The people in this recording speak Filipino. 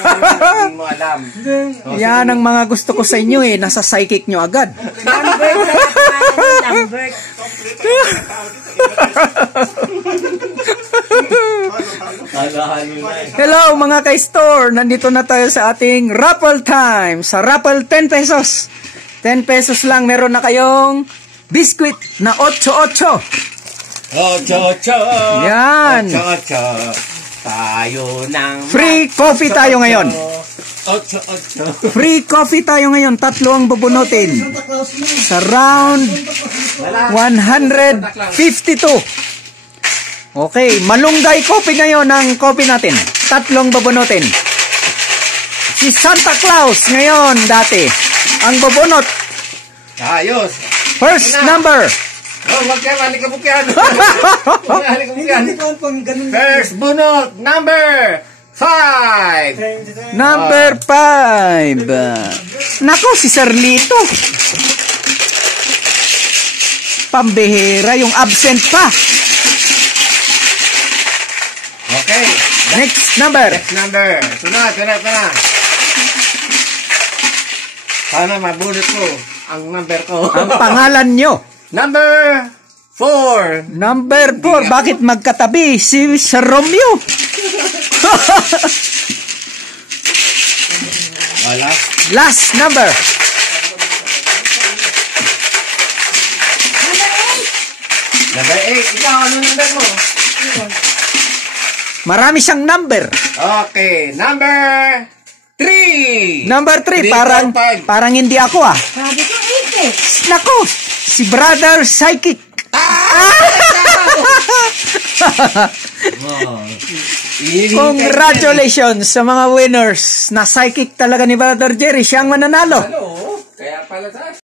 Hindi mo alam. Yan ang mga gusto ko sa inyo eh. Nasa psychic nyo agad. Lambert na Lambert. Hello mga ka-store. Nandito na tayo sa ating raffle time. Sa raffle 10 pesos. 10 pesos lang. Meron na kayong biscuit na 8-8. 8-8. Yan. 8-8. Tayo ng Free coffee tayo ngayon. 8-8. Free coffee tayo ngayon. 3 ang bubunutin. Sa round 152. Okay, malunggay coffee ngayon ang coffee natin. 3 bubunutin. Si Santa Claus ngayon dati. Ang bubunot. Ayos. First number. Oh, wag ka malikabukyan. First bunot, number 5. Number 5. Nako, si Sarlito. Pambihira, yung absent pa. Okay. Next number. Next number. Sunod. Sana mabunot ko ang number ko. Ang pangalan nyo. Number 4. Number 4. Bakit magkatabi si Sir Romeo? Wala. Last number. Number 8. Ikaw, ano number mo? Marami siyang number. Okay. Number 3. Number 3. 3, 4, 5. Parang hindi ako ah. Sabi ko 8 eh. Nako, si Brother Psychic. Congratulations sa mga winners. Na psychic talaga ni Brother Jerry. Siya ang mananalo. Hello. Kaya pala tayo.